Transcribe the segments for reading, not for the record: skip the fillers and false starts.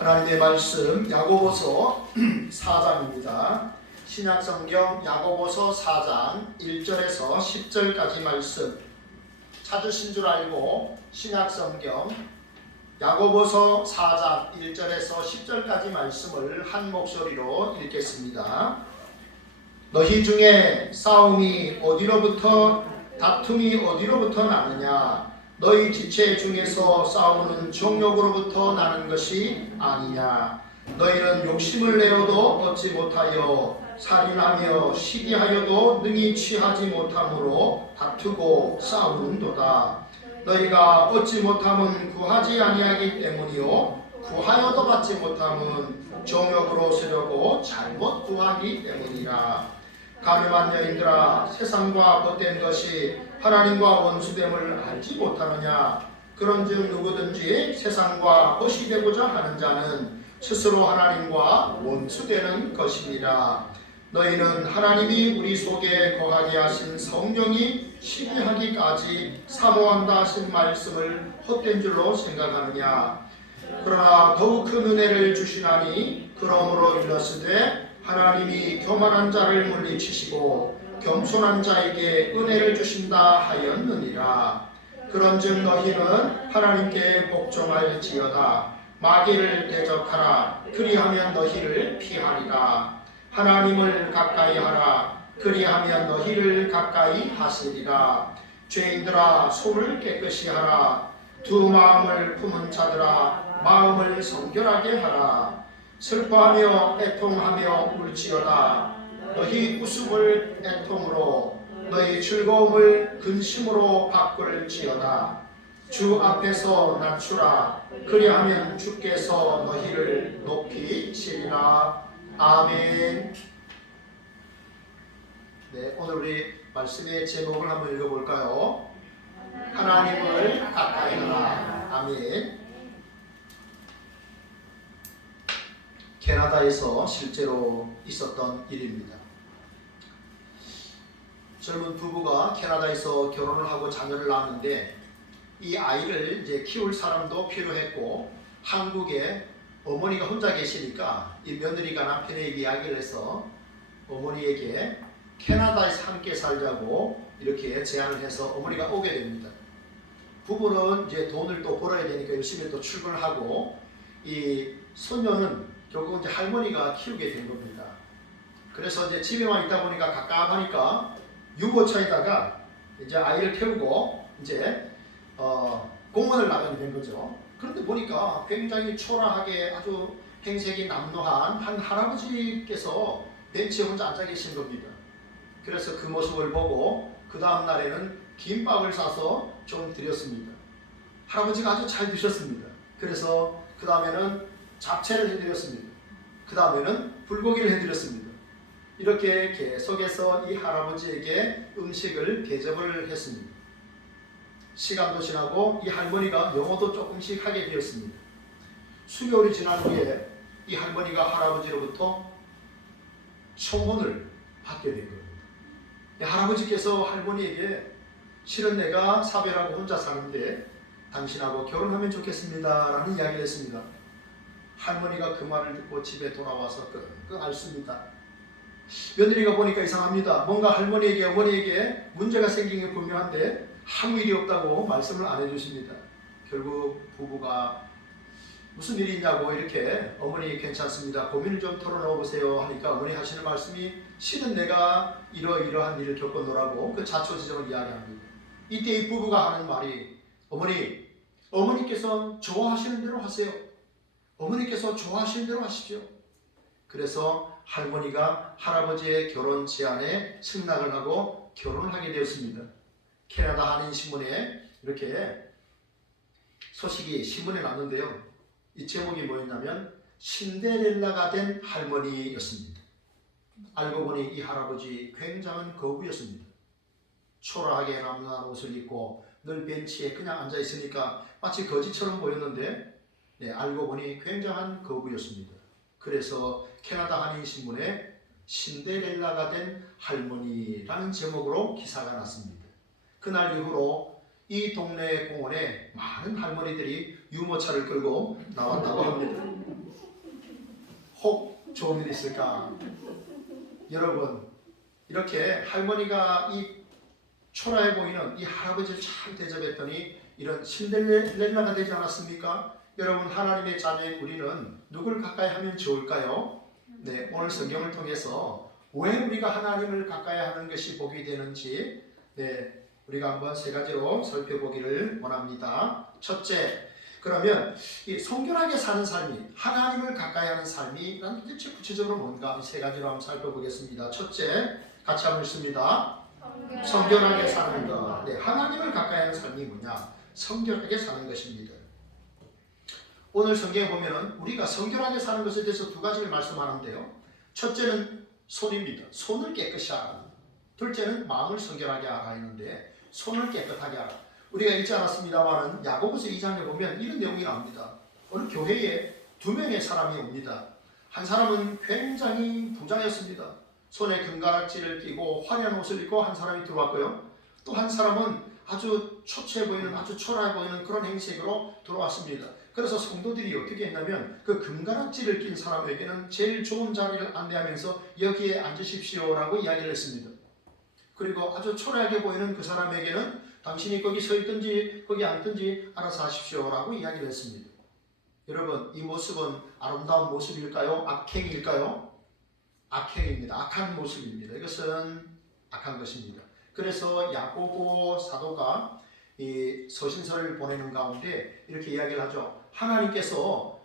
하나님의 말씀 야고보서 4장입니다. 신약성경 야고보서 4장 1절에서 10절까지 말씀 찾으신 줄 알고 신약성경 야고보서 4장 1절에서 10절까지 말씀을 한 목소리로 읽겠습니다. 너희 중에 싸움이 어디로부터 다툼이 어디로부터 나느냐? 너희 지체 중에서 싸우는 정욕으로부터 나는 것이 아니냐? 너희는 욕심을 내어도 얻지 못하여 살인하며 시기하여도 능히 취하지 못함으로 다투고 싸우는도다. 너희가 얻지 못함은 구하지 아니하기 때문이요 구하여도 받지 못함은 정욕으로 쓰려고 잘못 구하기 때문이라. 가늠한 여인들아, 세상과 벗된 것이 하나님과 원수됨을 알지 못하느냐? 그런즉 누구든지 세상과 벗이 되고자 하는 자는 스스로 하나님과 원수되는 것이니라. 너희는 하나님이 우리 속에 거하게 하신 성령이 시기하기까지 사모한다 하신 말씀을 헛된 줄로 생각하느냐? 그러나 더욱 큰 은혜를 주시나니 그러므로 일렀으되 하나님이 교만한 자를 물리치시고 겸손한 자에게 은혜를 주신다 하였느니라. 그런즉 너희는 하나님께 복종할지어다. 마귀를 대적하라. 그리하면 너희를 피하리라. 하나님을 가까이 하라. 그리하면 너희를 가까이 하시리라. 죄인들아, 손을 깨끗이 하라. 두 마음을 품은 자들아, 마음을 성결하게 하라. 슬퍼하며 애통하며 울지어다. 너희 웃음을 애통으로 너희 즐거움을 근심으로 바꿀지어다. 주 앞에서 낮추라. 그리하면 주께서 너희를 높이시리라. 아멘. 네, 오늘 우리 말씀의 제목을 한번 읽어볼까요? 하나님을 가까이 하라. 아멘. 캐나다에서 실제로 있었던 일입니다. 젊은 부부가 캐나다에서 결혼을 하고 자녀를 낳았는데 이 아이를 이제 키울 사람도 필요했고 한국에 어머니가 혼자 계시니까 이 며느리가 남편에게 이야기를 해서 어머니에게 캐나다에서 함께 살자고 이렇게 제안을 해서 어머니가 오게 됩니다. 부부는 이제 돈을 또 벌어야 되니까 열심히 또 출근을 하고 이 손녀는 결국 이제 할머니가 키우게 된 겁니다. 그래서 이제 집에만 있다 보니까 갑갑하니까 유모차에다가 이제 아이를 태우고 이제 공원을 나가게 된 거죠. 그런데 보니까 굉장히 초라하게 아주 행색이 남루한 한 할아버지께서 벤치에 혼자 앉아 계신 겁니다. 그래서 그 모습을 보고 그 다음 날에는 김밥을 싸서 좀 드렸습니다. 할아버지가 아주 잘 드셨습니다. 그래서 그 다음에는 잡채를 해드렸습니다. 그 다음에는 불고기를 해드렸습니다. 이렇게 계속해서 이 할아버지에게 음식을 대접을 했습니다. 시간도 지나고 이 할머니가 영어도 조금씩 하게 되었습니다. 수개월이 지난 후에 이 할머니가 할아버지로부터 청혼을 받게 된 겁니다. 할아버지께서 할머니에게 실은 내가 사별하고 혼자 사는데 당신하고 결혼하면 좋겠습니다 라는 이야기를 했습니다. 할머니가 그 말을 듣고 집에 돌아와서 끙끙 앓습니다. 며느리가 보니까 이상합니다. 뭔가 할머니에게 어머니에게 문제가 생긴 게 분명한데 아무 일이 없다고 말씀을 안 해주십니다. 결국 부부가 무슨 일이 있냐고 이렇게 어머니 괜찮습니다. 고민을 좀 털어놓아 보세요 하니까 어머니 하시는 말씀이 실은 내가 이러이러한 일을 겪었노라고 그 자초지종을 이야기합니다. 이때 이 부부가 하는 말이 어머니께서 좋아하시는 대로 하세요. 어머니께서 좋아하시는 대로 하십시오. 그래서 할머니가 할아버지의 결혼 제안에 승낙을 하고 결혼을 하게 되었습니다. 캐나다 한인신문에 이렇게 소식이 신문에 났는데요. 이 제목이 뭐였냐면 신데렐라가 된 할머니였습니다. 알고 보니 이 할아버지 굉장한 거부였습니다. 초라하게 남루한 옷을 입고 늘 벤치에 그냥 앉아 있으니까 마치 거지처럼 보였는데 알고 보니 굉장한 거부였습니다. 그래서 캐나다 한인신문에 신데렐라가 된 할머니라는 제목으로 기사가 났습니다. 그날 이후로 이 동네 공원에 많은 할머니들이 유모차를 끌고 나왔다고 합니다. 혹 좋은 일 있을까? 여러분, 이렇게 할머니가 이 초라해 보이는 이 할아버지를 잘 대접했더니 이런 신데렐라가 되지 않았습니까? 여러분, 하나님의 자녀인 우리는 누굴 가까이 하면 좋을까요? 네, 오늘 성경을 통해서 왜 우리가 하나님을 가까이 하는 것이 복이 되는지, 네, 우리가 한번 세 가지로 살펴보기를 원합니다. 첫째, 그러면 이 성결하게 사는 삶이, 하나님을 가까이 하는 삶이 도대체 구체적으로 뭔가 세 가지로 한번 살펴보겠습니다. 첫째, 같이 한번 읽습니다. 성결하게 사는 것. 네, 하나님을 가까이 하는 삶이 뭐냐? 성결하게 사는 것입니다. 오늘 성경에 보면은 우리가 성결하게 사는 것에 대해서 두 가지를 말씀하는데요. 첫째는 손입니다. 손을 깨끗이 하라. 둘째는 마음을 성결하게 하라 했는데, 손을 깨끗하게 하라. 우리가 읽지 않았습니다만은 야고보서 2장에 보면 이런 내용이 나옵니다. 어느 교회에 두 명의 사람이 옵니다. 한 사람은 굉장히 부자였습니다. 손에 금가락지를 끼고 화려한 옷을 입고 한 사람이 들어왔고요. 또 한 사람은 아주 초췌해 보이는, 아주 초라해 보이는 그런 행색으로 들어왔습니다. 그래서 성도들이 어떻게 했냐면 그 금가락지를 낀 사람에게는 제일 좋은 자리를 안내하면서 여기에 앉으십시오라고 이야기를 했습니다. 그리고 아주 초라하게 보이는 그 사람에게는 당신이 거기 서 있든지 거기 앉든지 알아서 하십시오라고 이야기를 했습니다. 여러분, 이 모습은 아름다운 모습일까요? 악행일까요? 악행입니다. 악한 모습입니다. 이것은 악한 것입니다. 그래서 야고보 사도가 이 서신서를 보내는 가운데 이렇게 이야기를 하죠. 하나님께서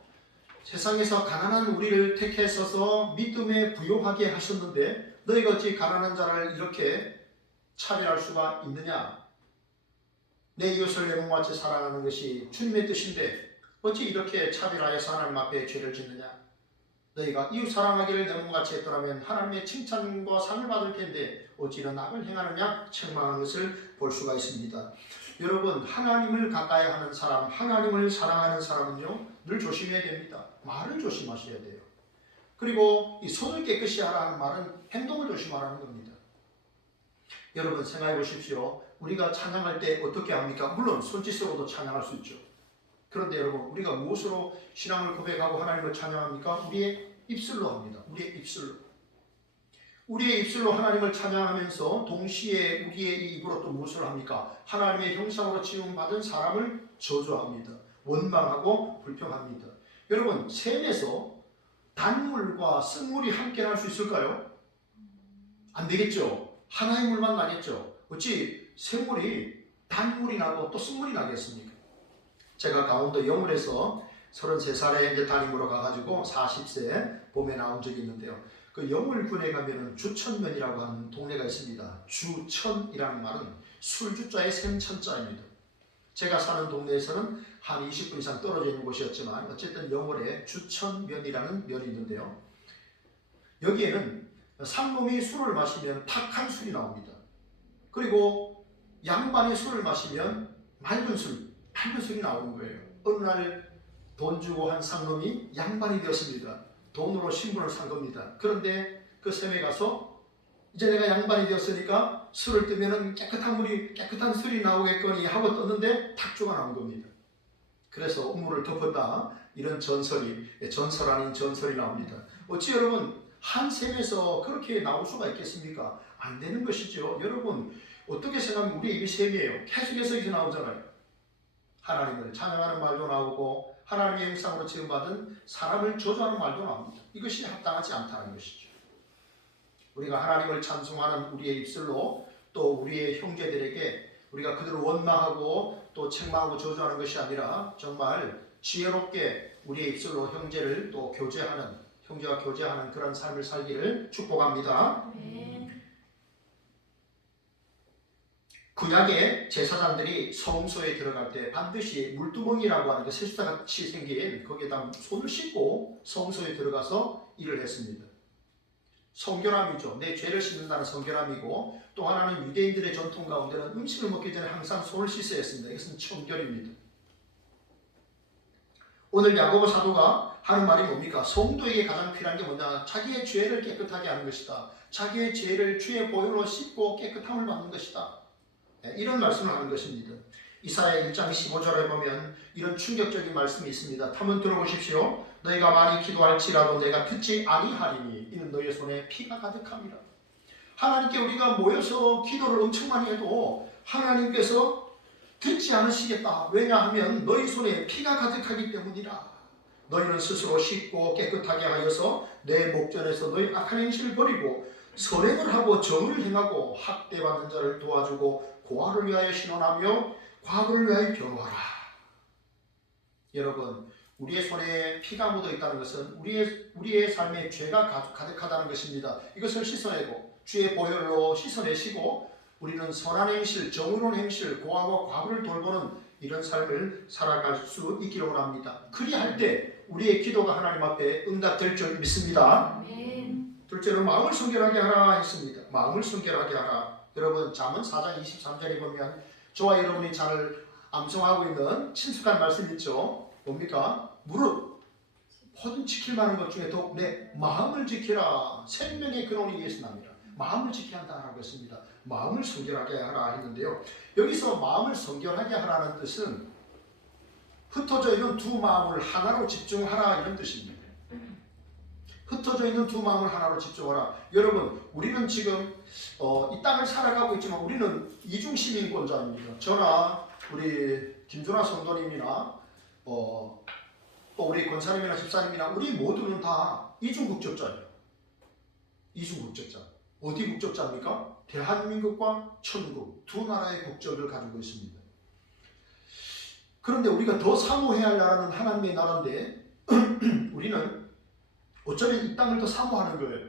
세상에서 가난한 우리를 택하셔서 믿음에 부요하게 하셨는데 너희가 어찌 가난한 자를 이렇게 차별할 수가 있느냐? 내 이웃을 내 몸같이 사랑하는 것이 주님의 뜻인데 어찌 이렇게 차별하여서 하나님 앞에 죄를 짓느냐? 너희가 이웃 사랑하기를 내 몸같이 했더라면 하나님의 칭찬과 상을 받을 텐데 어찌 이런 악을 행하느냐? 책망하는 것을 볼 수가 있습니다. 여러분, 하나님을 가까이 하는 사람, 하나님을 사랑하는 사람은요 늘 조심해야 됩니다. 말을 조심하셔야 돼요. 그리고 이 손을 깨끗이 하라는 말은 행동을 조심하라는 겁니다. 여러분, 생각해 보십시오. 우리가 찬양할 때 어떻게 합니까? 물론 손짓으로도 찬양할 수 있죠. 그런데 여러분, 우리가 무엇으로 신앙을 고백하고 하나님을 찬양합니까? 우리의 입술로 합니다. 우리의 입술로. 우리의 입술로 하나님을 찬양하면서 동시에 우리의 이 입으로 또 무엇을 합니까? 하나님의 형상으로 지음받은 사람을 저주합니다. 원망하고 불평합니다. 여러분, 샘에서 단물과 쓴물이 함께 날 수 있을까요? 안 되겠죠. 하나의 물만 나겠죠. 어찌 샘물이 단물이 나고 또 쓴물이 나겠습니까? 제가 강원도 영월에서 33살에 이제 담임으로 가가지고 40세 봄에 나온 적이 있는데요. 그 영월군에 가면은 주천면이라고 하는 동네가 있습니다. 주천이라는 말은 술주자의 샘천자입니다. 제가 사는 동네에서는 한 20분 이상 떨어져 있는 곳이었지만 어쨌든 영월에 주천면이라는 면이 있는데요. 여기에는 상놈이 술을 마시면 탁한 술이 나옵니다. 그리고 양반이 술을 마시면 맑은 술이 나오는 거예요. 어느 날 돈 주고 한 상놈이 양반이 되었습니다. 돈으로 신분을 산 겁니다. 그런데 그 샘에 가서 이제 내가 양반이 되었으니까 술을 뜨면은 깨끗한 술이 나오겠거니 하고 떴는데 탁주가 나온 겁니다. 그래서 우물을 덮었다. 이런 전설 아닌 전설이 나옵니다. 어찌 여러분, 한 샘에서 그렇게 나올 수가 있겠습니까? 안 되는 것이죠. 여러분, 어떻게 생각하면 우리 입이 샘이에요. 계속해서 이렇게 나오잖아요. 하나님을 찬양하는 말도 나오고 하나님의 형상으로 지음받은 사람을 저주하는 말도 나옵니다. 이것이 합당하지 않다는 것이죠. 우리가 하나님을 찬송하는 우리의 입술로 또 우리의 형제들에게 우리가 그들을 원망하고 또 책망하고 저주하는 것이 아니라 정말 지혜롭게 우리의 입술로 형제와 교제하는 그런 삶을 살기를 축복합니다. 구약의 제사장들이 성소에 들어갈 때 반드시 물두멍이라고 하는 그 세숫대같이 생긴 거기에다 손을 씻고 성소에 들어가서 일을 했습니다. 성결함이죠. 내 죄를 씻는다는 성결함이고, 또 하나는 유대인들의 전통 가운데는 음식을 먹기 전에 항상 손을 씻어야 했습니다. 이것은 청결입니다. 오늘 야고보 사도가 하는 말이 뭡니까? 성도에게 가장 필요한 게 뭐냐? 자기의 죄를 깨끗하게 하는 것이다. 자기의 죄를 주의 보혈로 씻고 깨끗함을 받는 것이다. 이런 말씀을 하는 것입니다. 이사야 1장 15절에 보면 이런 충격적인 말씀이 있습니다. 한번 들어보십시오. 너희가 많이 기도할지라도 내가 듣지 아니하리니 이는 너희의 손에 피가 가득함이라. 하나님께 우리가 모여서 기도를 엄청 많이 해도 하나님께서 듣지 않으시겠다. 왜냐하면 너희 손에 피가 가득하기 때문이라. 너희는 스스로 씻고 깨끗하게 하여서 내 목전에서 너희 악한 행실을 버리고 선행을 하고 정의를 행하고 학대받는 자를 도와주고 고아를 위하여 신원하며 과부를 위하여 변호하라. 여러분, 우리의 손에 피가 묻어 있다는 것은 우리의 삶에 죄가 가득하다는 것입니다. 이것을 씻어내고 주의 보혈로 씻어내시고 우리는 선한 행실, 정의로운 행실, 고아와 과부를 돌보는 이런 삶을 살아갈 수 있기를 원합니다. 그리할 때 우리의 기도가 하나님 앞에 응답될 줄 믿습니다. 둘째로 마음을 순결하게 하라 했습니다. 마음을 순결하게 하라. 여러분, 잠언 4장 23절에 보면 저와 여러분이 잘 암송하고 있는 친숙한 말씀 있죠. 뭡니까? 무릇 모든 지킬 만한 것 중에 더욱 내 마음을 지키라. 생명의 근원이 위에서 납니다. 마음을 지켜야 한다라고 했습니다. 마음을 순결하게 하라 했는데요. 여기서 마음을 순결하게 하라는 뜻은 흩어져 있는 두 마음을 하나로 집중하라 이런 뜻입니다. 흩어져 있는 두 마음을 하나로 집중하라. 여러분, 우리는 지금 이 땅을 살아가고 있지만 우리는 이중시민권자입니다. 저나 우리 김준하 성도님이나 또 우리 권사님이나 집사님이나 우리 모두는 다 이중국적자예요. 이중국적자. 어디 국적자입니까? 대한민국과 천국 두 나라의 국적을 가지고 있습니다. 그런데 우리가 더 사모해야 할 나라는 하나님의 나라인데 우리는 어쩌면 이 땅을 더 사모하는 거예요.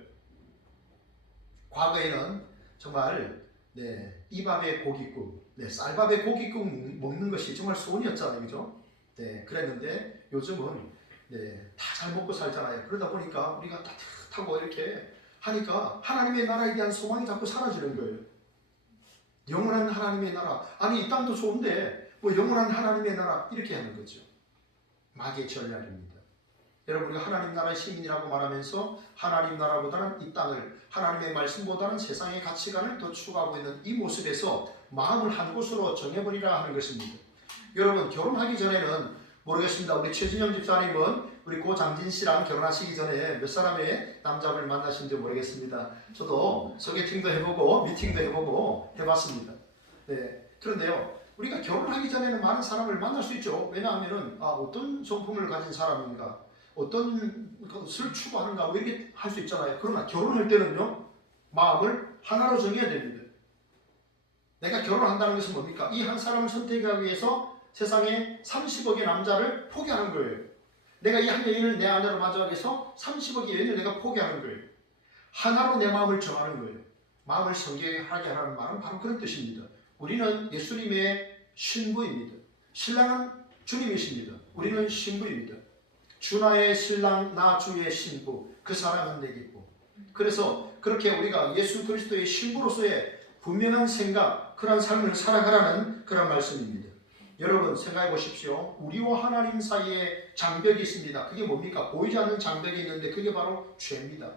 과거에는 정말 이밥에 고깃국, 쌀밥에 고깃국 먹는 것이 정말 소원이었잖아요, 그죠? 그랬는데 요즘은 다 잘 먹고 살잖아요. 그러다 보니까 우리가 따뜻하고 이렇게 하니까 하나님의 나라에 대한 소망이 자꾸 사라지는 거예요. 영원한 하나님의 나라, 아니 이 땅도 좋은데 뭐 영원한 하나님의 나라 이렇게 하는 거죠. 마귀의 전략입니다. 여러분, 우리가 하나님 나라의 시민이라고 말하면서 하나님 나라보다는 이 땅을, 하나님의 말씀보다는 세상의 가치관을 더 추구하고 있는 이 모습에서 마음을 한 곳으로 정해버리라 하는 것입니다. 여러분, 결혼하기 전에는 모르겠습니다. 우리 최진영 집사님은 우리 고 장진 씨랑 결혼하시기 전에 몇 사람의 남자분을 만나신지 모르겠습니다. 저도 소개팅도 해보고 미팅도 해보고 해봤습니다. 그런데요, 우리가 결혼하기 전에는 많은 사람을 만날 수 있죠. 왜냐하면은 어떤 성품을 가진 사람인가, 어떤 것을 추구하는가, 왜 이렇게 할 수 있잖아요. 그러나 결혼할 때는요, 마음을 하나로 정해야 됩니다. 내가 결혼한다는 것은 뭡니까? 이 한 사람을 선택하기 위해서 세상에 30억의 남자를 포기하는 거예요. 내가 이 한 여인을 내 아내로 맞이하기 위해서 30억의 여인을 내가 포기하는 거예요. 하나로 내 마음을 정하는 거예요. 마음을 성결하게 하라는 말은 바로 그런 뜻입니다. 우리는 예수님의 신부입니다. 신랑은 주님이십니다. 우리는 신부입니다. 주 나의 신랑, 나 주의 신부, 그 사랑은 내 기쁨. 그래서 그렇게 우리가 예수 그리스도의 신부로서의 분명한 생각, 그런 삶을 살아가라는 그런 말씀입니다. 여러분, 생각해 보십시오. 우리와 하나님 사이에 장벽이 있습니다. 그게 뭡니까? 보이지 않는 장벽이 있는데 그게 바로 죄입니다.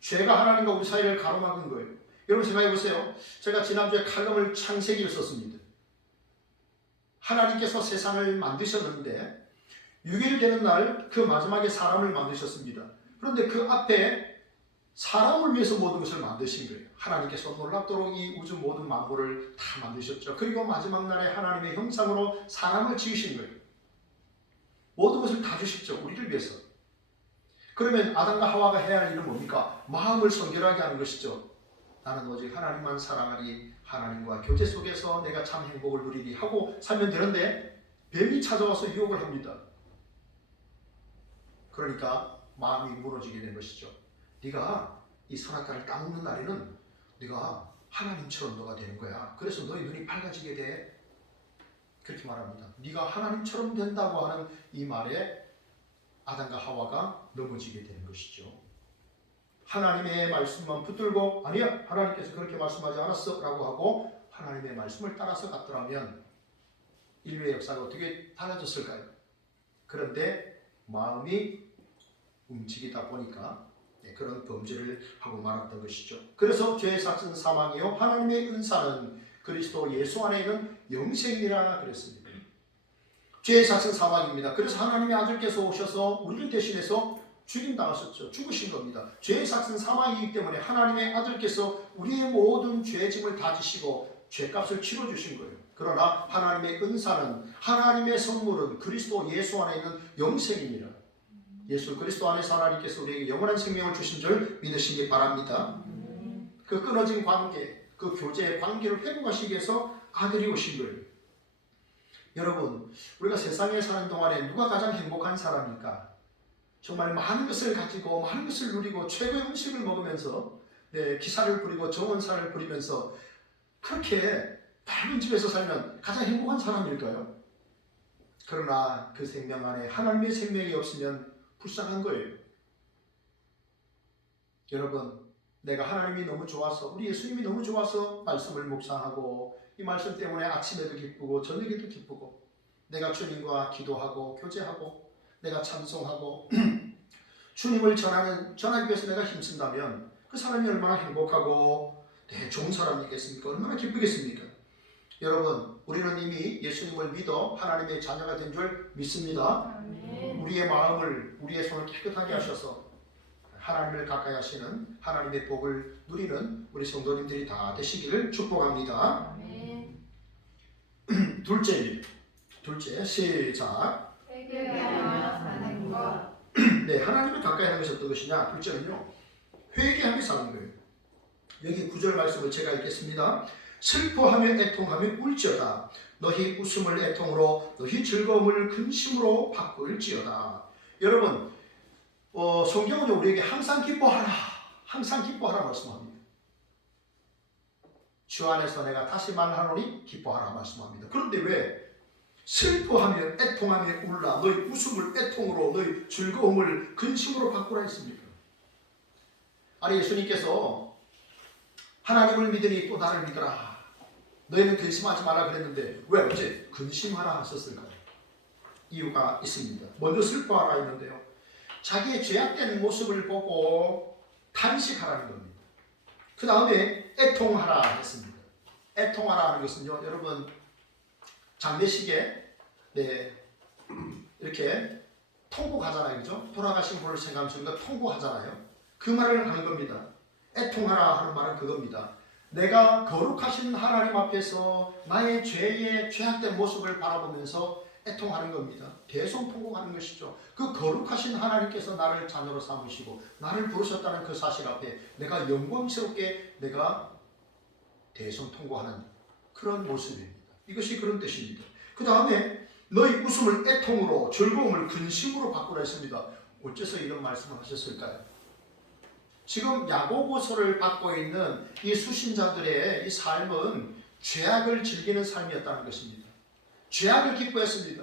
죄가 하나님과 우리 사이를 가로막은 거예요. 여러분, 생각해 보세요. 제가 지난주에 칼럼을 창세기를 썼습니다. 하나님께서 세상을 만드셨는데 6일 되는 날 그 마지막에 사람을 만드셨습니다. 그런데 그 앞에 사람을 위해서 모든 것을 만드신 거예요. 하나님께서 놀랍도록 이 우주 모든 만물을 다 만드셨죠. 그리고 마지막 날에 하나님의 형상으로 사람을 지으신 거예요. 모든 것을 다 주셨죠. 우리를 위해서. 그러면 아담과 하와가 해야 할 일은 뭡니까? 마음을 순결하게 하는 것이죠. 나는 오직 하나님만 사랑하리, 하나님과 교제 속에서 내가 참 행복을 누리리 하고 살면 되는데 뱀이 찾아와서 유혹을 합니다. 그러니까 마음이 무너지게 된 것이죠. 네가 이 선악과를 따먹는 날에는 네가 하나님처럼 너가 되는 거야. 그래서 너의 눈이 밝아지게 돼. 그렇게 말합니다. 네가 하나님처럼 된다고 하는 이 말에 아담과 하와가 넘어지게 되는 것이죠. 하나님의 말씀만 붙들고 아니야, 하나님께서 그렇게 말씀하지 않았어 라고 하고 하나님의 말씀을 따라서 갔더라면 인류의 역사가 어떻게 달라졌을까요? 그런데 마음이 움직이다 보니까 그런 범죄를 하고 말았던 것이죠. 그래서 죄의 삭은 사망이요 하나님의 은사는 그리스도 예수 안에 있는 영생이라 그랬습니다. 죄의 삭은 사망입니다. 그래서 하나님의 아들께서 오셔서 우리를 대신해서 죽임당하셨죠. 죽으신 겁니다. 죄의 삭은 사망이기 때문에 하나님의 아들께서 우리의 모든 죄의 짐을 다 지시고 죄값을 치러주신 거예요. 그러나 하나님의 은사는, 하나님의 선물은 그리스도 예수 안에 있는 영생입니다. 예수 그리스도 안에서 하나님께서 우리에게 영원한 생명을 주신 줄 믿으시기 바랍니다. 그 끊어진 관계, 그 교제의 관계를 회복하시기 위해서 아들이 오신 거예요. 여러분, 우리가 세상에 사는 동안에 누가 가장 행복한 사람일까? 정말 많은 것을 가지고 많은 것을 누리고 최고의 음식을 먹으면서 기사를 부리고 정원사를 부리면서 그렇게 밝은 집에서 살면 가장 행복한 사람일까요? 그러나 그 생명 안에 하나님의 생명이 없으면 불쌍한 거예요. 여러분, 내가 하나님이 너무 좋아서, 우리 예수님이 너무 좋아서 말씀을 묵상하고 이 말씀 때문에 아침에도 기쁘고 저녁에도 기쁘고 내가 주님과 기도하고 교제하고 내가 찬송하고 주님을 전하기 위해서 내가 힘쓴다면 그 사람이 얼마나 행복하고 좋은 사람이겠습니까? 얼마나 기쁘겠습니까? 여러분, 우리는 이미 예수님을 믿어 하나님의 자녀가 된 줄 믿습니다. 우리의 마음을, 우리의 손을 깨끗하게 하셔서 하나님을 가까이 하시는 하나님의 복을 누리는 우리 성도님들이 다 되시기를 축복합니다. 둘째, 시작. 회개하며 사는 것. 네, 하나님을 가까이 하는 것이 어떤 것이냐? 둘째는요, 회개하며 사는 거예요. 여기 9절 말씀을 제가 읽겠습니다. 슬퍼하며 애통하며 울지어다. 너희 웃음을 애통으로 너희 즐거움을 근심으로 바꿀지어다. 여러분, 성경은 우리에게 항상 기뻐하라, 항상 기뻐하라 말씀합니다. 주 안에서 내가 다시 말하노니 기뻐하라 말씀합니다. 그런데 왜 슬퍼하며 애통하며 울라, 너희 웃음을 애통으로 너희 즐거움을 근심으로 바꾸라 했습니까? 아니, 예수님께서 하나님을 믿으니 또 나를 믿어라, 너희는 근심하지 말라 그랬는데 왜 어째 근심하라 하셨을까요? 이유가 있습니다. 먼저 슬퍼하라 했는데요, 자기의 죄악된 모습을 보고 탄식하라는 겁니다. 그 다음에 애통하라 했습니다. 애통하라 하는 것은요, 여러분, 장례식에 이렇게 통곡하잖아요. 그죠? 돌아가신 분을 생각하시니까 통곡하잖아요. 그 말을 하는 겁니다. 애통하라 하는 말은 그겁니다. 내가 거룩하신 하나님 앞에서 나의 죄악된 모습을 바라보면서 애통하는 겁니다. 대성통곡하는 것이죠. 그 거룩하신 하나님께서 나를 자녀로 삼으시고 나를 부르셨다는 그 사실 앞에 내가 영광스럽게 내가 대성통곡하는 그런 모습입니다. 이것이 그런 뜻입니다. 그 다음에 너희 웃음을 애통으로 즐거움을 근심으로 바꾸라 했습니다. 어째서 이런 말씀을 하셨을까요? 지금 야고보서를 받고 있는 이 수신자들의 이 삶은 죄악을 즐기는 삶이었다는 것입니다. 죄악을 기뻐했습니다.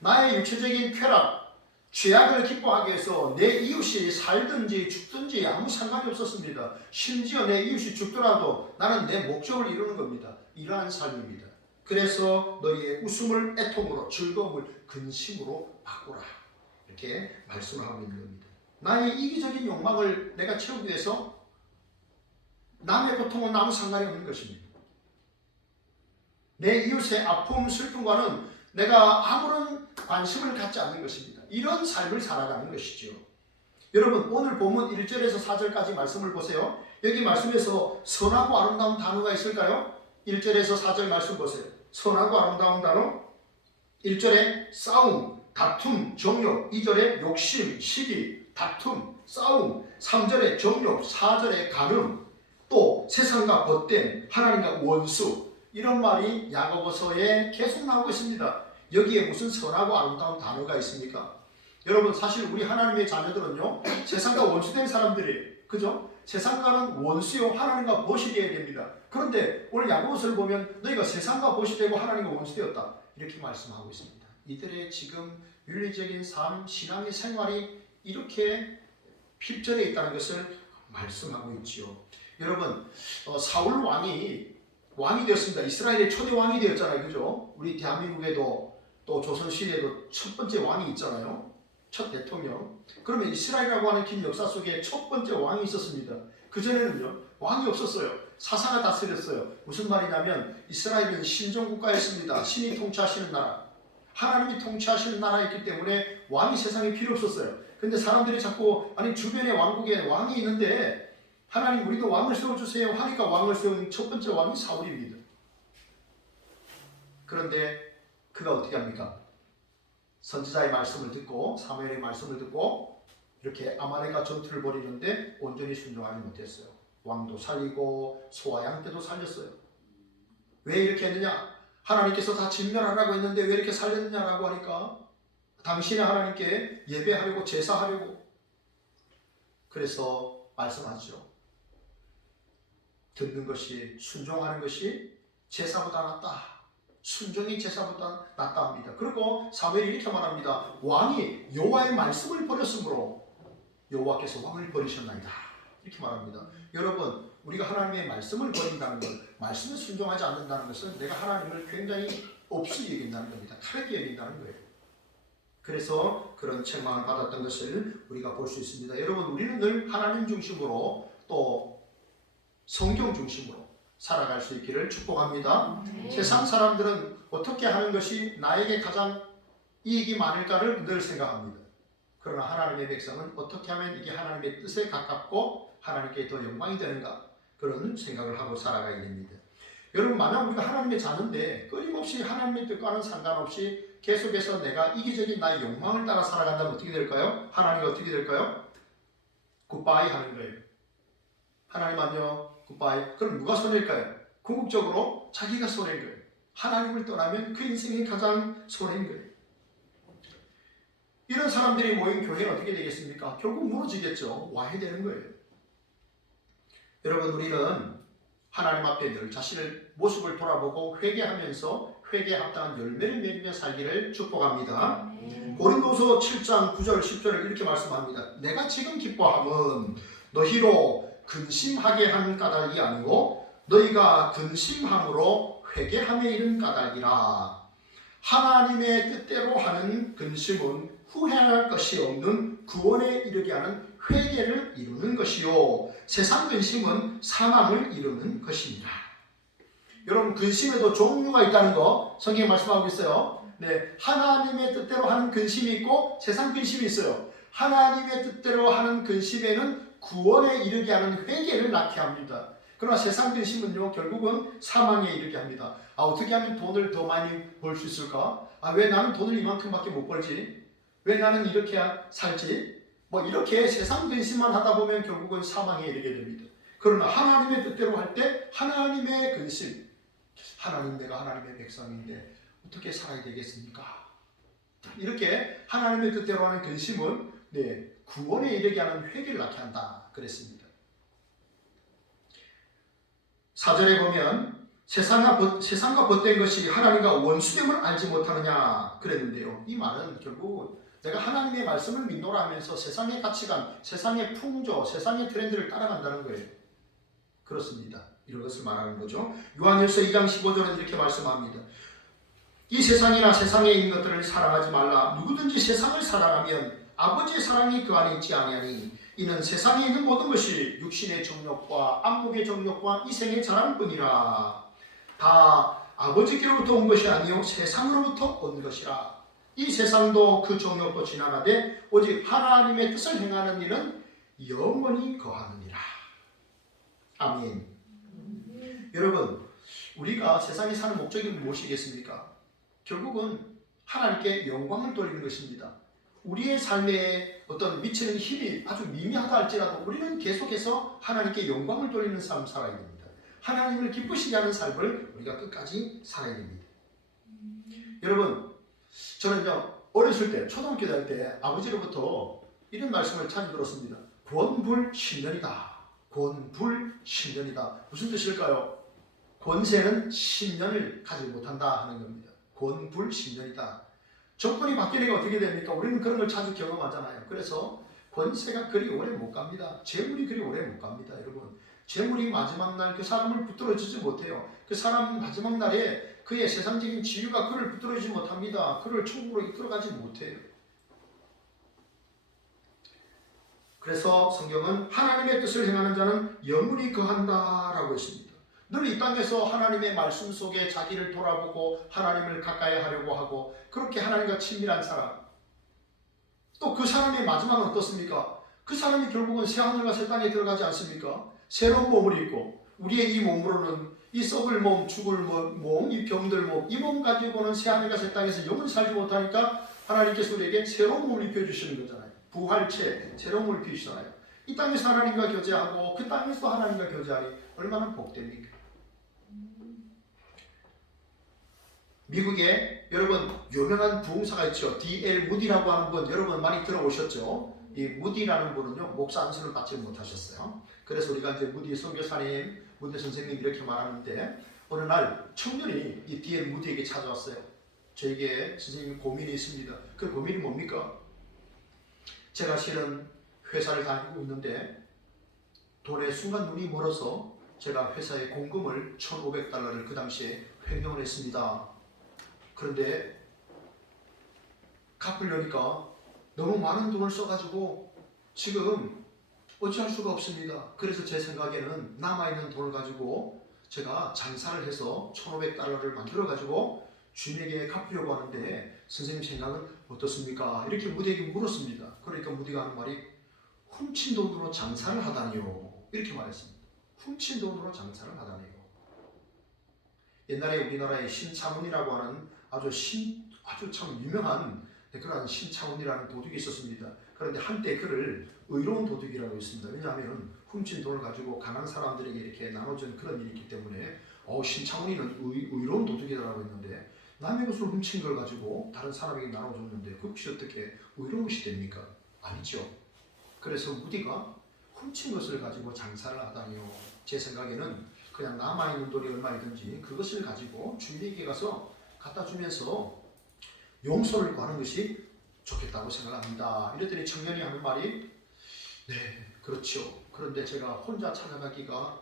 나의 육체적인 쾌락, 죄악을 기뻐하기 위해서 내 이웃이 살든지 죽든지 아무 상관이 없었습니다. 심지어 내 이웃이 죽더라도 나는 내 목적을 이루는 겁니다. 이러한 삶입니다. 그래서 너희의 웃음을 애통으로, 즐거움을 근심으로 바꾸라, 이렇게 말씀을 하고 있는 겁니다. 나의 이기적인 욕망을 내가 채우기 위해서 남의 고통은 아무 상관이 없는 것입니다. 내 이웃의 아픔, 슬픔과는 내가 아무런 관심을 갖지 않는 것입니다. 이런 삶을 살아가는 것이죠. 여러분, 오늘 본문 1절에서 4절까지 말씀을 보세요. 여기 말씀에서 선하고 아름다운 단어가 있을까요? 1절에서 4절 말씀 보세요. 선하고 아름다운 단어. 1절에 싸움, 다툼, 정욕. 2절에 욕심, 시기, 다툼, 싸움. 3절에 정욕, 4절에 간음. 또 세상과 벗된 하나님과 원수. 이런 말이 야고보서에 계속 나오고 있습니다. 여기에 무슨 선하고 아름다운 단어가 있습니까? 여러분, 사실 우리 하나님의 자녀들은요, 세상과 원수된 사람들이에요. 그죠? 세상과는 원수요, 하나님과 벗이 되어야 됩니다. 그런데 오늘 야고보서를 보면 너희가 세상과 벗이 되고 하나님과 원수되었다, 이렇게 말씀하고 있습니다. 이들의 지금 윤리적인 삶, 신앙의 생활이 이렇게 필전에 있다는 것을 말씀하고 있지요. 여러분, 사울 왕이 되었습니다. 이스라엘의 초대 왕이 되었잖아요. 그죠? 우리 대한민국에도 또 조선시대에도 첫 번째 왕이 있잖아요. 첫 대통령. 그러면 이스라엘이라고 하는 긴 역사 속에 첫 번째 왕이 있었습니다. 그전에는요, 왕이 없었어요. 사사가 다스렸어요. 무슨 말이냐면 이스라엘은 신정국가였습니다. 신이 통치하시는 나라, 하나님이 통치하시는 나라였기 때문에 왕이 세상에 필요 없었어요. 근데 사람들이 자꾸 아니 주변에 왕국에 왕이 있는데 하나님 우리도 왕을 세워주세요 하니까 왕을 세운 첫 번째 왕이 사울입니다. 그런데 그가 어떻게 합니까? 선지자의 말씀을 듣고 사무엘의 말씀을 듣고 이렇게 아말렉과 전투를 벌이는데 온전히 순종하지 못했어요. 왕도 살리고 소와 양떼도 살렸어요. 왜 이렇게 했느냐? 하나님께서 다 진멸하라고 했는데 왜 이렇게 살렸느냐라고 하니까 당신은 하나님께 예배하려고 제사하려고. 그래서 말씀하죠. 듣는 것이 순종하는 것이 제사보다 낫다. 순종이 제사보다 낫다 합니다. 그리고 사무엘이 이렇게 말합니다. 왕이 여호와의 말씀을 버렸으므로 여호와께서 왕을 버리셨나이다. 이렇게 말합니다. 여러분, 우리가 하나님의 말씀을 버린다는 것, 말씀에 순종하지 않는다는 것은 내가 하나님을 굉장히 없이 여긴다는 겁니다. 다르게 여긴다는 거예요. 그래서 그런 책망을 받았던 것을 우리가 볼 수 있습니다. 여러분, 우리는 늘 하나님 중심으로 또 성경 중심으로 살아갈 수 있기를 축복합니다. 세상 사람들은 어떻게 하는 것이 나에게 가장 이익이 많을까를 늘 생각합니다. 그러나 하나님의 백성은 어떻게 하면 이게 하나님의 뜻에 가깝고 하나님께 더 영광이 되는가, 그런 생각을 하고 살아가야 됩니다. 여러분, 만약 우리가 하나님의 자녀인데 끊임없이 하나님의 뜻과는 상관없이 계속해서 내가 이기적인 나의 욕망을 따라 살아간다면 어떻게 될까요? 하나님이 어떻게 될까요? 굿바이 하는 거예요. 하나님 안녕, 굿바이. 그럼 누가 손해일까요? 궁극적으로 자기가 손해인 거예요. 하나님을 떠나면 그 인생이 가장 손해인 거예요. 이런 사람들이 모인 교회는 어떻게 되겠습니까? 결국 무너지겠죠. 와야 되는 거예요. 여러분, 우리는 하나님 앞에 늘 자신의 모습을 돌아보고 회개하면서 회개에 합당한 열매를 맺으며 살기를 축복합니다. 고린도서 7장 9절 10절을 이렇게 말씀합니다. 내가 지금 기뻐함은 너희로 근심하게 한 까닭이 아니고 너희가 근심함으로 회개함에 이른 까닭이라. 하나님의 뜻대로 하는 근심은 후회할 것이 없는 구원에 이르게 하는 회개를 이루는 것이요, 세상 근심은 사망을 이루는 것입니다. 여러분, 근심에도 종류가 있다는 거 성경에 말씀하고 있어요. 네, 하나님의 뜻대로 하는 근심이 있고 세상 근심이 있어요. 하나님의 뜻대로 하는 근심에는 구원에 이르게 하는 회개를 낳게 합니다. 그러나 세상 근심은요, 결국은 사망에 이르게 합니다. 어떻게 하면 돈을 더 많이 벌 수 있을까? 왜 나는 돈을 이만큼밖에 못 벌지? 왜 나는 이렇게 살지? 이렇게 세상 근심만 하다 보면 결국은 사망에 이르게 됩니다. 그러나 하나님의 뜻대로 할 때 하나님의 근심, 하나님, 내가 하나님의 백성인데 어떻게 살아야 되겠습니까? 이렇게 하나님의 뜻대로 하는 근심은 구원에 이르게 하는 회개를 낳게 한다 그랬습니다. 4절에 보면 세상과 벗된 것이 하나님과 원수됨을 알지 못하느냐 그랬는데요. 이 말은 결국 내가 하나님의 말씀을 믿노라 하면서 세상의 가치관, 세상의 풍조, 세상의 트렌드를 따라간다는 거예요. 그렇습니다. 이런 것을 말하는 거죠. 요한일서 2장 15절은 이렇게 말씀합니다. 이 세상이나 세상에 있는 것들을 사랑하지 말라. 누구든지 세상을 사랑하면 아버지의 사랑이 그 안에 있지 아니하니 이는 세상에 있는 모든 것이 육신의 정욕과 안목의 정욕과 이생의 자랑뿐이라. 다 아버지께로부터 온 것이 아니요 세상으로부터 온 것이라. 이 세상도 그 정욕도 지나가되 오직 하나님의 뜻을 행하는 일은 영원히 거하느니라. 아멘. 여러분, 우리가 세상에 사는 목적이 무엇이겠습니까? 결국은 하나님께 영광을 돌리는 것입니다. 우리의 삶에 어떤 미치는 힘이 아주 미미하다 할지라도 우리는 계속해서 하나님께 영광을 돌리는 삶을 살아야 됩니다. 하나님을 기쁘시게 하는 삶을 우리가 끝까지 살아야 됩니다. 여러분, 저는요, 어렸을 때, 초등학교 다닐 때 아버지로부터 이런 말씀을 자주 들었습니다. 권불신년이다. 권불신년이다. 무슨 뜻일까요? 권세는 신년을 가지 못한다 하는 겁니다. 권불신년이다. 정권이 바뀌니까 어떻게 됩니까? 우리는 그런 걸 자주 경험하잖아요. 그래서 권세가 그리 오래 못 갑니다. 재물이 그리 오래 못 갑니다. 여러분, 재물이 마지막 날 그 사람을 붙들어주지 못해요. 그 사람 마지막 날에 그의 세상적인 지유가 그를 붙들어주지 못합니다. 그를 천국으로 이끌어가지 못해요. 그래서 성경은 하나님의 뜻을 행하는 자는 영원히 거한다라고 했습니다. 늘 이 땅에서 하나님의 말씀 속에 자기를 돌아보고 하나님을 가까이 하려고 하고 그렇게 하나님과 친밀한 사람, 또 그 사람의 마지막은 어떻습니까? 그 사람이 결국은 새하늘과 새 땅에 들어가지 않습니까? 새로운 몸을 입고 우리의 이 몸으로는 이 썩을 몸, 죽을 몸, 이 병들 몸, 이 몸 가지고는 새하늘과 새 땅에서 영원히 살지 못하니까 하나님께서 우리에게 새로운 몸을 입혀주시는 거잖아요. 부활체, 새로운 몸을 입혀주시잖아요. 이 땅에서 하나님과 교제하고 그 땅에서 하나님과 교제하니 얼마나 복됩니까? 미국에 여러분 유명한 부흥사가 있죠. D.L. 무디라고 하는 분 여러분 많이 들어보셨죠? 이 무디라는 분은요 목사 안수를 받지 못하셨어요. 그래서 우리가 이제 무디 선교사님, 무디 선생님 이렇게 말하는데 어느 날 청년이 이 D.L. 무디에게 찾아왔어요. 저에게 선생님 고민이 있습니다. 그 고민이 뭡니까? 제가 실은 회사를 다니고 있는데 돈에 순간 눈이 멀어서 제가 회사에 공금을 $1,500를 그 당시에 횡령을 했습니다. 그런데 갚으려니까 너무 많은 돈을 써가지고 지금 어찌할 수가 없습니다. 그래서 제 생각에는 남아있는 돈을 가지고 제가 장사를 해서 $1,500를 만들어가지고 주인에게 갚으려고 하는데 선생님 생각은 어떻습니까? 이렇게 무디에게 물었습니다. 그러니까 무디가 하는 말이 훔친 돈으로 장사를 하다니요. 이렇게 말했습니다. 훔친 돈으로 장사를 하다니요. 옛날에 우리나라에 신창훈이라고 하는 아주 참 유명한 그런 신창훈이라는 도둑이 있었습니다. 그런데 한때 그를 의로운 도둑이라고 했습니다. 왜냐하면 훔친 돈을 가지고 가난한 사람들에게 이렇게 나눠준 그런 일이 있기 때문에 신창훈이는 의로운 도둑이라고 했는데 남의 것을 훔친 걸 가지고 다른 사람에게 나눠줬는데 그것이 어떻게 의로운 것이 됩니까? 아니죠. 그래서 무디가 훔친 것을 가지고 장사를 하다니요. 제 생각에는 그냥 남아있는 돈이 얼마이든지 그것을 가지고 주인에게 가서 갖다 주면서 용서를 구하는 것이 좋겠다고 생각합니다. 이랬더니 청년이 하는 말이 네, 그렇죠. 그런데 제가 혼자 찾아가기가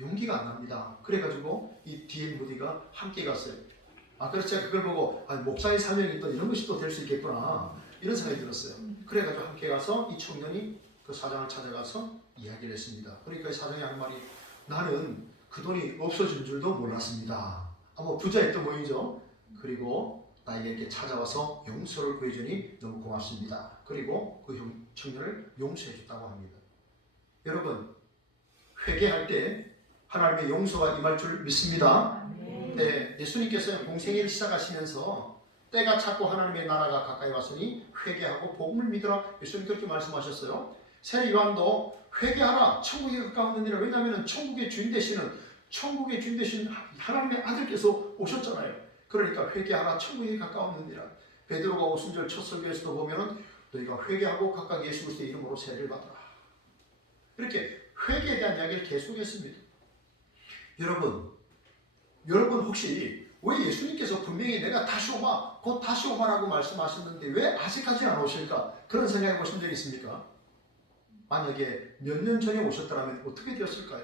용기가 안 납니다. 그래가지고 이 D.L. 무디가 함께 갔어요. 그래서 제가 그걸 보고 목사의 사명이 또 이런 것이 또 될 수 있겠구나 이런 생각이 들었어요. 그래가지고 함께 가서 이 청년이 그 사장을 찾아가서 이야기를 했습니다. 그러니까 이 사장이 하는 말이 나는 그 돈이 없어진 줄도 몰랐습니다. 아마 부자였던 모양이죠. 그리고 나에게 이렇게 찾아와서 용서를 구해주니 너무 고맙습니다. 그리고 그 청년을 용서해줬다고 합니다. 여러분 회개할 때 하나님의 용서가 임할 줄 믿습니다. 네, 예수님께서 공생애를 시작하시면서 때가 찼고 하나님의 나라가 가까이 왔으니 회개하고 복음을 믿으라 예수님 그렇게 말씀하셨어요. 새 요한도 회개하라 천국에 가까웠느니라. 왜냐하면 천국의 주인 되신 하나님의 아들께서 오셨잖아요. 그러니까 회개하라 천국에 가까웠느니라. 베드로가 오순절 첫 설교에서도 보면은 너희가 회개하고 각각 예수 그리스도의 이름으로 세례를 받으라. 이렇게 회개에 대한 이야기를 계속했습니다. 여러분 혹시 왜 예수님께서 분명히 내가 다시 오마, 곧 다시 오마라고 말씀하셨는데 왜 아직까지 안 오실까? 그런 생각해 보신 적이 있습니까? 만약에 몇 년 전에 오셨더라면 어떻게 되었을까요?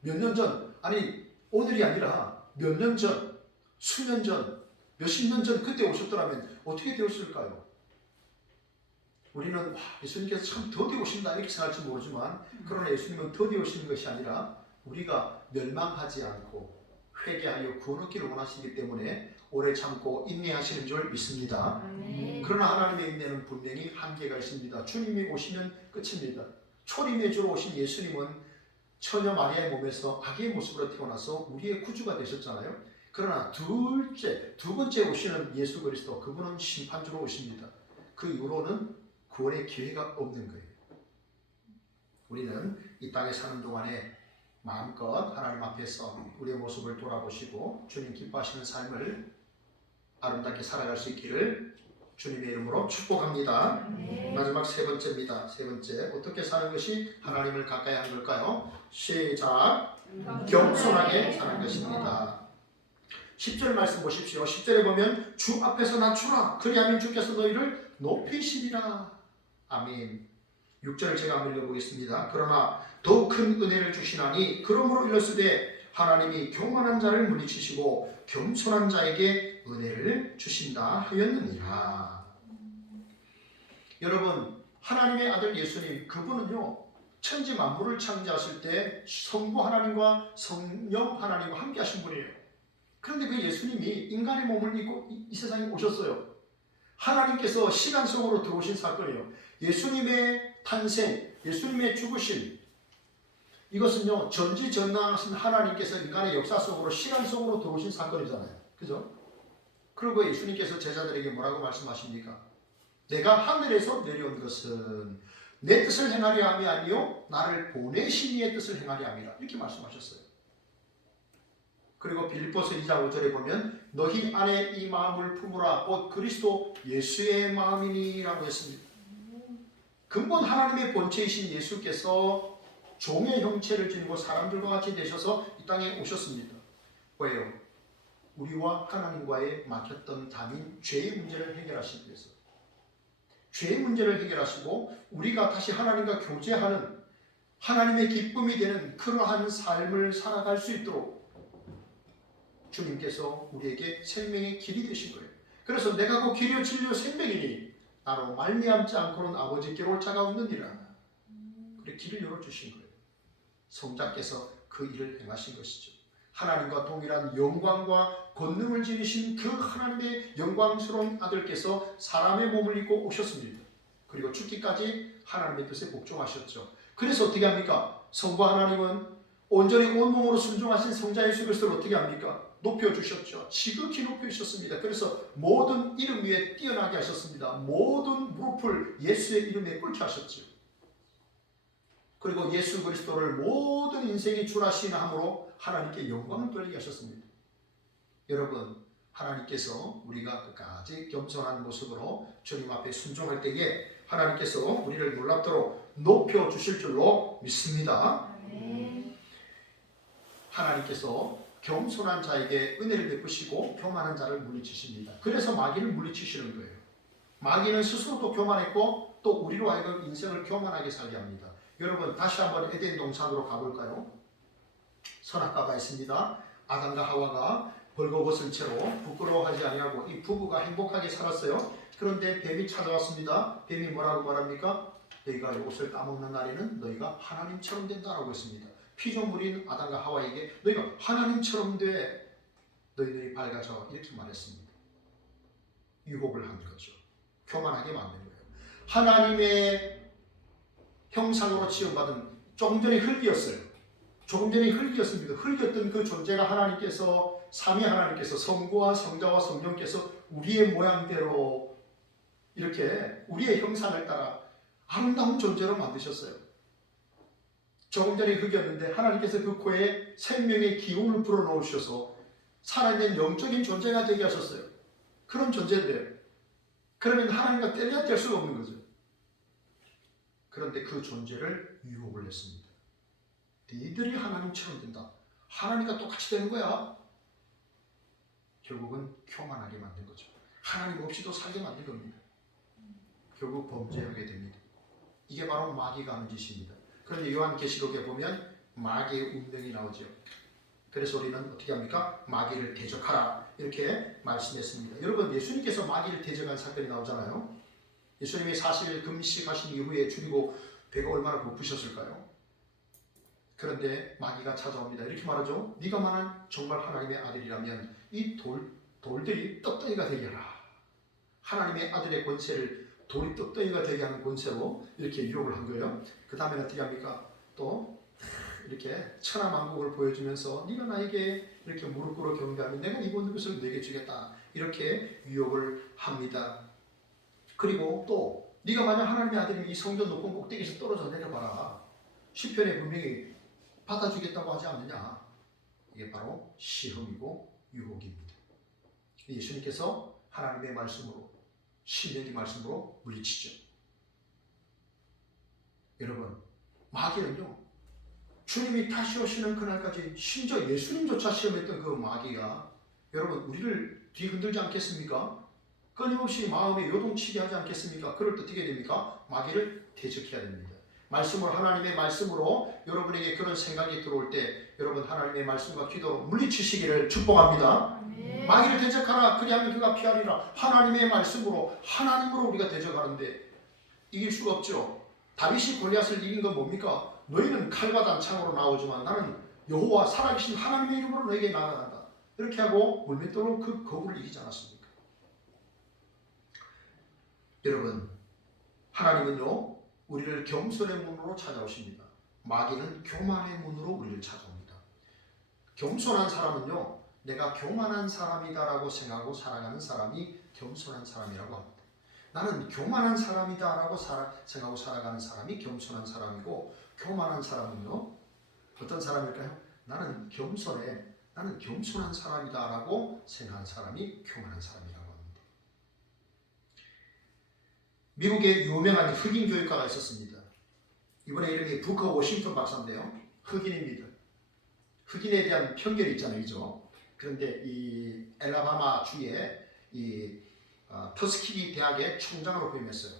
몇 년 전, 아니 오늘이 아니라 몇 년 전, 수년 전, 몇십 년 전 그때 오셨더라면 어떻게 되었을까요? 우리는 예수님께서 참 더디 오신다 이렇게 생각할지 모르지만 그러나 예수님은 더디 오시는 것이 아니라 우리가 멸망하지 않고 회개하여 구원 얻기를 원하시기 때문에 오래 참고 인내하시는 줄 믿습니다. 그러나 하나님의 인내는 분명히 한계가 있습니다. 주님이 오시면 끝입니다. 초림의 주로 오신 예수님은 처녀 마리아의 몸에서 아기의 모습으로 태어나서 우리의 구주가 되셨잖아요. 그러나 두 번째 오시는 예수 그리스도, 그분은 심판주로 오십니다. 그 이후로는 구원의 기회가 없는 거예요. 우리는 이 땅에 사는 동안에 마음껏 하나님 앞에서 우리의 모습을 돌아보시고 주님 기뻐하시는 삶을 아름답게 살아갈 수 있기를 주님의 이름으로 축복합니다. 마지막 세 번째입니다. 세 번째, 어떻게 사는 것이 하나님을 가까이 하는 걸까요? 시작! 겸손하게 사는 것입니다. 10절 말씀 보십시오. 10절에 보면 주 앞에서 낮추라. 그리하면 주께서 너희를 높이시리라. 아멘. 6절을 제가 한번 읽어보겠습니다. 그러나 더 큰 은혜를 주시나니 그러므로 일렀으되 하나님이 교만한 자를 물리치시고 겸손한 자에게 은혜를 주신다 하였느니라. 여러분 하나님의 아들 예수님 그분은요 천지 만물을 창조하실 때 성부 하나님과 성령 하나님과 함께 하신 분이에요. 그런데 그 예수님이 인간의 몸을 입고 이 세상에 오셨어요. 하나님께서 시간 속으로 들어오신 사건이에요. 예수님의 탄생, 예수님의 죽으심, 이것은요 전지전능하신 하나님께서 인간의 역사 속으로 시간 속으로 들어오신 사건이잖아요. 그죠? 그리고 예수님께서 제자들에게 뭐라고 말씀하십니까? 내가 하늘에서 내려온 것은 내 뜻을 행하려 함이 아니요 나를 보내신 이의 뜻을 행하려 함이라, 이렇게 말씀하셨어요. 그리고 빌립보서 2장 5절에 보면 너희 안에 이 마음을 품으라 곧 그리스도 예수의 마음이니라고 했습니다. 근본 하나님의 본체이신 예수께서 종의 형체를 지니고 사람들과 같이 되셔서 이 땅에 오셨습니다. 왜요? 우리와 하나님과의 막혔던 담인 죄의 문제를 해결하시기 위해서. 죄의 문제를 해결하시고 우리가 다시 하나님과 교제하는, 하나님의 기쁨이 되는 그러한 삶을 살아갈 수 있도록 주님께서 우리에게 생명의 길이 되신 거예요. 그래서 내가 그 길이요 진리요 생명이니 나로 말미암지 않고는 아버지께로 올 자가 없느니라. 그래 길을 열어주신 거예요. 성자께서 그 일을 행하신 것이죠. 하나님과 동일한 영광과 권능을 지니신 그 하나님의 영광스러운 아들께서 사람의 몸을 입고 오셨습니다. 그리고 죽기까지 하나님의 뜻에 복종하셨죠. 그래서 어떻게 합니까? 성부 하나님은 온전히 온몸으로 순종하신 성자 예수 그리스도를 어떻게 합니까? 높여주셨죠. 지극히 높여주셨습니다. 그래서 모든 이름 위에 뛰어나게 하셨습니다. 모든 무릎을 예수의 이름에 꿇게 하셨죠. 그리고 예수 그리스도를 모든 인생의 주라시나 함으로 하나님께 영광을 돌리게 하셨습니다. 여러분, 하나님께서 우리가 끝까지 겸손한 모습으로 주님 앞에 순종할 때에 하나님께서 우리를 놀랍도록 높여주실 줄로 믿습니다. 하나님께서 겸손한 자에게 은혜를 베푸시고 교만한 자를 물리치십니다. 그래서 마귀를 물리치시는 거예요. 마귀는 스스로도 교만했고 또 우리로 하여금 인생을 교만하게 살게 합니다. 여러분, 다시 한번 에덴 동산으로 가볼까요? 선악과가 있습니다. 아담과 하와가 벌거벗은 채로 부끄러워하지 아니하고 이 부부가 행복하게 살았어요. 그런데 뱀이 찾아왔습니다. 뱀이 뭐라고 말합니까? 너희가 이 옷을 따먹는 날에는 너희가 하나님처럼 된다라고 했습니다. 피조물인 아담과 하와에게 너희가 하나님처럼 돼, 너희들이 밝아져, 이렇게 말했습니다. 유혹을 한 거죠. 교만하게 만든 거예요. 하나님의 형상으로 지음받은, 조금 전에 흙이었어요. 조금 전에 흙이었습니다. 흙이었던 그 존재가 하나님께서, 삼위 하나님께서 성부와 성자와 성령께서 우리의 모양대로 이렇게 우리의 형상을 따라 아름다운 존재로 만드셨어요. 조금 전에 흙이었는데 하나님께서 그 코에 생명의 기운을 불어넣으셔서 살아있는 영적인 존재가 되게 하셨어요. 그런 존재인데 그러면 하나님과 떼려야 뗄 수가 없는 거죠. 그런데 그 존재를 유혹을 했습니다. 니들이 하나님처럼 된다. 하나님과 똑같이 되는 거야. 결국은 교만하게 만든 거죠. 하나님 없이도 살게 만든 겁니다. 결국 범죄하게 됩니다. 이게 바로 마귀가 하는 짓입니다. 그런데 요한계시록에 보면 마귀의 운명이 나오죠. 그래서 우리는 어떻게 합니까? 마귀를 대적하라, 이렇게 말씀했습니다. 여러분, 예수님께서 마귀를 대적한 사건이 나오잖아요. 예수님이 40일 금식하신 이후에 줄이고 배가 얼마나 고프셨을까요? 그런데 마귀가 찾아옵니다. 이렇게 말하죠. 네가 만약 정말 하나님의 아들이라면 이 돌들이 떡덩이가 되게 하라. 하나님의 아들의 권세를 돌이 떡덩이가 되게 하는 권세로 이렇게 유혹을 한 거예요. 그 다음에 어떻게 합니까? 또 이렇게 천하만국을 보여주면서 네가 나에게 이렇게 무릎 꿇어 경배하면 내가 입은 것을 내게 주겠다, 이렇게 유혹을 합니다. 그리고 또 네가 만약 하나님의 아들이면 이 성전 높은 꼭대기에서 떨어져 내려봐라. 시편에 분명히 받아주겠다고 하지 않느냐. 이게 바로 시험이고 유혹입니다. 예수님께서 하나님의 말씀으로, 신령의 말씀으로 물리치죠. 여러분, 마귀는요, 주님이 다시 오시는 그날까지 심지어 예수님조차 시험했던 그 마귀가 여러분 우리를 뒤흔들지 않겠습니까? 끊임없이 마음에 요동치게 하지 않겠습니까? 그럴 때 어떻게 됩니까? 마귀를 대적해야 됩니다. 말씀으로, 하나님의 말씀으로 여러분에게 그런 생각이 들어올 때 여러분 하나님의 말씀과 기도로 물리치시기를 축복합니다. 마귀를 대적하라. 그리하면 그가 피하리라. 하나님의 말씀으로, 하나님으로 우리가 대적하는데 이길 수가 없죠. 다윗이 골리앗을 이긴 건 뭡니까? 너희는 칼과 단창으로 나오지만 나는 여호와 살아계신 하나님의 이름으로 너에게 나아간다. 이렇게 하고 물맷돌로 그 거부를 이기지 않았습니까? 여러분, 하나님은요 우리를 겸손의 문으로 찾아오십니다. 마귀는 교만의 문으로 우리를 찾아옵니다. 겸손한 사람은요 내가 교만한 사람이다라고 생각하고 살아가는 사람이 겸손한 사람이라고 합니다. 나는 교만한 사람이다라고 생각하고 살아가는 사람이 겸손한 사람이고, 교만한 사람은요 어떤 사람일까요? 나는 겸손한 사람이다라고 생각하는 사람이 교만한 사람이라고 합니다. 미국에 유명한 흑인 교육가가 있었습니다. 이번에 이름이 부커 워싱턴 박사인데요. 흑인입니다. 흑인에 대한 편견이 있잖아요, 그죠? 그런데 이 엘라바마 주에 이 터스키기 대학의 총장으로 부임했어요.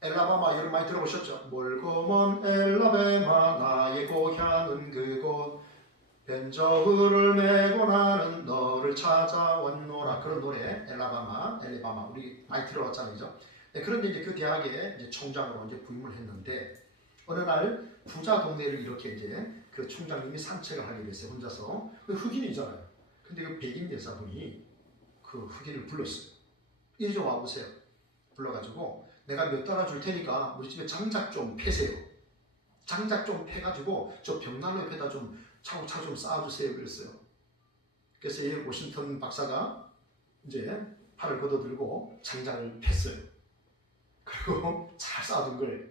엘라바마 여러분 많이 들어보셨죠? 멀고 먼 엘라바마 나의 고향은 그곳 변저울을 메고 나는 너를 찾아왔노라. 그런 노래 엘라바마 우리 많이 들어봤잖아요, 그죠? 네, 그런데 이제 그 대학의 이제 총장으로 이제 부임을 했는데 어느 날 부자 동네를 이렇게 이제 그 총장님이 산책을 하게 됐어요. 혼자서. 그 흑인이잖아요. 근데 그 백인 여사분이 그 흑인을 불렀어요. 이리 좀 와보세요. 불러가지고 내가 몇 달러 줄 테니까 우리 집에 장작 좀 패세요. 장작 좀 패가지고 저 벽난로 옆에다 좀 차곡차곡 좀 쌓아주세요. 그랬어요. 그래서 이 워싱턴 박사가 이제 팔을 걷어들고 장작을 팼어요. 그리고 잘 쌓아둔 거예요.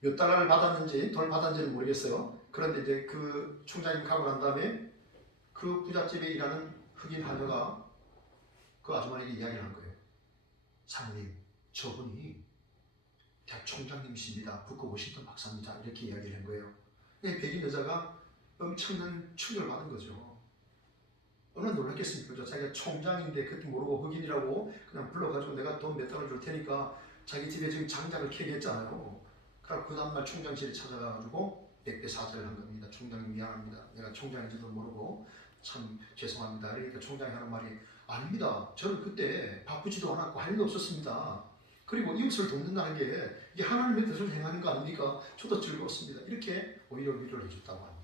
몇 달러를 받았는지 돈을 받았는지는 모르겠어요. 그런데 이제 그 총장님 가고 난 다음에 그 부잣집에 일하는 흑인 하녀가 그 아주머니에게 이야기를 한 거예요. 사모님, 저분이 대학 총장님이십니다. 부커 워싱턴 박사입니다. 이렇게 이야기를 한 거예요. 백인 여자가 엄청난 충격을 받은 거죠. 얼마나 놀랐겠습니까? 자기가 총장인데 그것도 모르고 흑인이라고 그냥 불러가지고 내가 돈 몇 달러 줄 테니까 자기 집에 지금 장작을 캐게 했잖아요. 그래서 그 다음날 총장실에 찾아가가지고 백배 사죄를 한 겁니다. 총장님 미안합니다. 내가 총장인지도 모르고 참 죄송합니다. 그러니까 총장이 하는 말이 아닙니다. 저는 그때 바쁘지도 않았고 할 일도 없었습니다. 그리고 이웃을 돕는다는 게 이게 하나님의 뜻을 행하는 거 아닙니까? 저도 즐거웠습니다. 이렇게 오히려 위로를 해줬다고 합니다.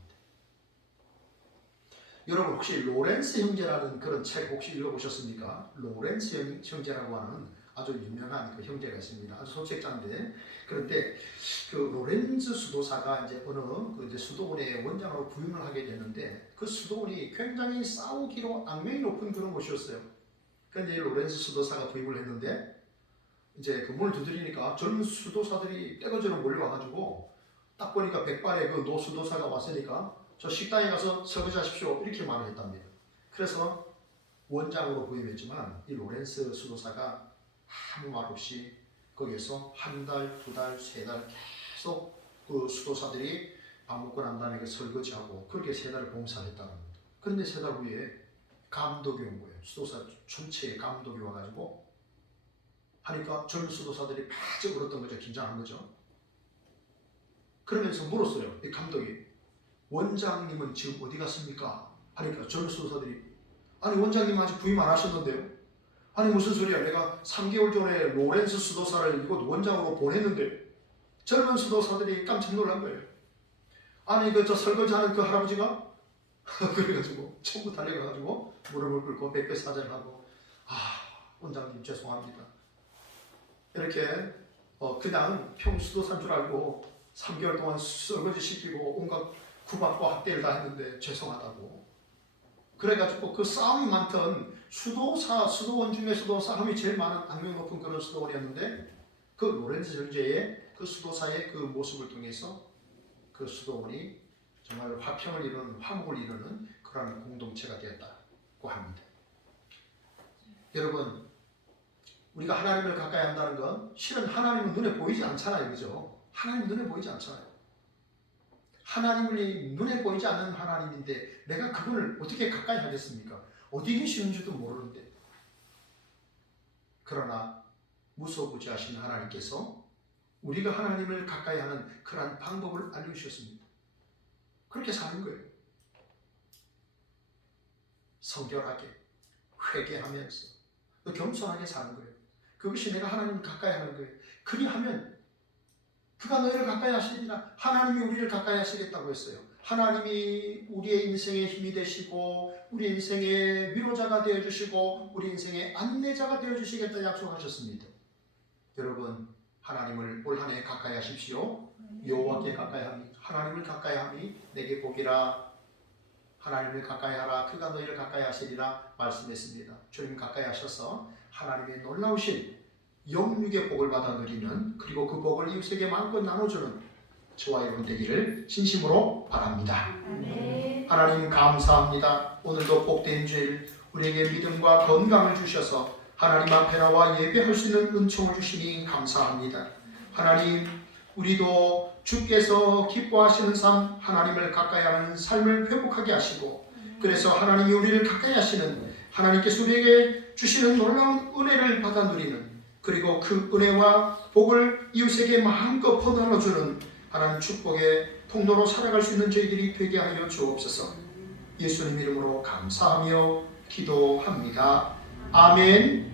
여러분 혹시 로렌스 형제라는 그런 책 혹시 읽어보셨습니까? 로렌스 형제라고 하는 아주 유명한 그 형제가 있습니다. 아주 소책자인데, 그런데 그 로렌즈 수도사가 이제 어느 그 이제 수도원의 원장으로 부임을 하게 되는데 그 수도원이 굉장히 싸우기로 악명이 높은 그런 곳이었어요. 그런데 로렌즈 수도사가 부임을 했는데 이제 그 문을 두드리니까 젊은 수도사들이 떼거지로 몰려와가지고 딱 보니까 백발의 그 노 수도사가 왔으니까 저 식당에 가서 설거지하십시오 이렇게 말을 했답니다. 그래서 원장으로 부임했지만 이 로렌스 수도사가 아무 말 없이 거기에서 한 달, 두 달, 세 달 계속 그 수도사들이 밥 먹고 난 다음에 그 설거지하고 그렇게 세 달을 봉사를 했다는 겁니다. 그런데 세 달 후에 감독이 온 거예요. 수도사 전체에 감독이 와가지고 하니까 젊은 수도사들이 바짝 울었던 거죠. 긴장한 거죠. 그러면서 물었어요. 이 감독이 원장님은 지금 어디 갔습니까? 하니까 젊은 수도사들이 아니 원장님 아직 부임 안 하셨는데요. 아니 무슨 소리야. 내가 3개월 전에 로렌스 수도사를 이곳 원장으로 보냈는데. 젊은 수도사들이 깜짝 놀란 거예요. 아니 그 저 설거지하는 그 할아버지가 그래가지고 전부 달려가가지고 무릎을 꿇고 백배 사죄를 하고 원장님 죄송합니다. 이렇게 그냥 평수도사인 줄 알고 3개월 동안 설거지 시키고 온갖 구박과 학대를 다 했는데 죄송하다고. 그래가지고 그 싸움이 많던 수도원 중에서도 싸움이 제일 많은 악명 높은 그런 수도원이었는데 그 로렌스 형제의 그 수도사의 그 모습을 통해서 그 수도원이 정말 화평을 이루는 화목을 이루는 그런 공동체가 되었다고 합니다. 여러분 우리가 하나님을 가까이 한다는 건 실은 하나님은 눈에 보이지 않잖아요. 그죠? 하나님 눈에 보이지 않잖아요. 하나님이 눈에 보이지 않는 하나님인데 내가 그분을 어떻게 가까이 하겠습니까? 어디 계시는지도 모르는데. 그러나 무소부지하신 하나님께서 우리가 하나님을 가까이 하는 그러한 방법을 알려주셨습니다. 그렇게 사는 거예요. 성결하게 회개하면서 겸손하게 사는 거예요. 그것이 내가 하나님을 가까이 하는 거예요. 그리하면 그가 너희를 가까이 하시리라. 하나님이 우리를 가까이 하시겠다고 했어요. 하나님이 우리의 인생의 힘이 되시고 우리 인생의 위로자가 되어주시고 우리 인생의 안내자가 되어주시겠다 약속하셨습니다. 여러분, 하나님을 올 한 해 가까이 하십시오. 여호와께 가까이 함이 하나님을 가까이 함이 내게 복이라. 하나님을 가까이 하라. 그가 너희를 가까이 하시리라 말씀했습니다. 주님 가까이 하셔서 하나님의 놀라우신 영육의 복을 받아 누리는, 그리고 그 복을 이웃에게 마음껏 나눠주는 저와 여러분 되기를 진심으로 바랍니다. 하나님 감사합니다. 오늘도 복된 주일 우리에게 믿음과 건강을 주셔서 하나님 앞에 나와 예배할 수 있는 은총을 주시니 감사합니다. 하나님, 우리도 주께서 기뻐하시는 삶, 하나님을 가까이 하는 삶을 회복하게 하시고, 그래서 하나님이 우리를 가까이 하시는, 하나님께서 우리에게 주시는 놀라운 은혜를 받아 누리는, 그리고 그 은혜와 복을 이웃에게 마음껏 퍼나눠주는 하나님 축복의 통로로 살아갈 수 있는 저희들이 되게 하여 주옵소서. 예수님 이름으로 감사하며 기도합니다. 아멘.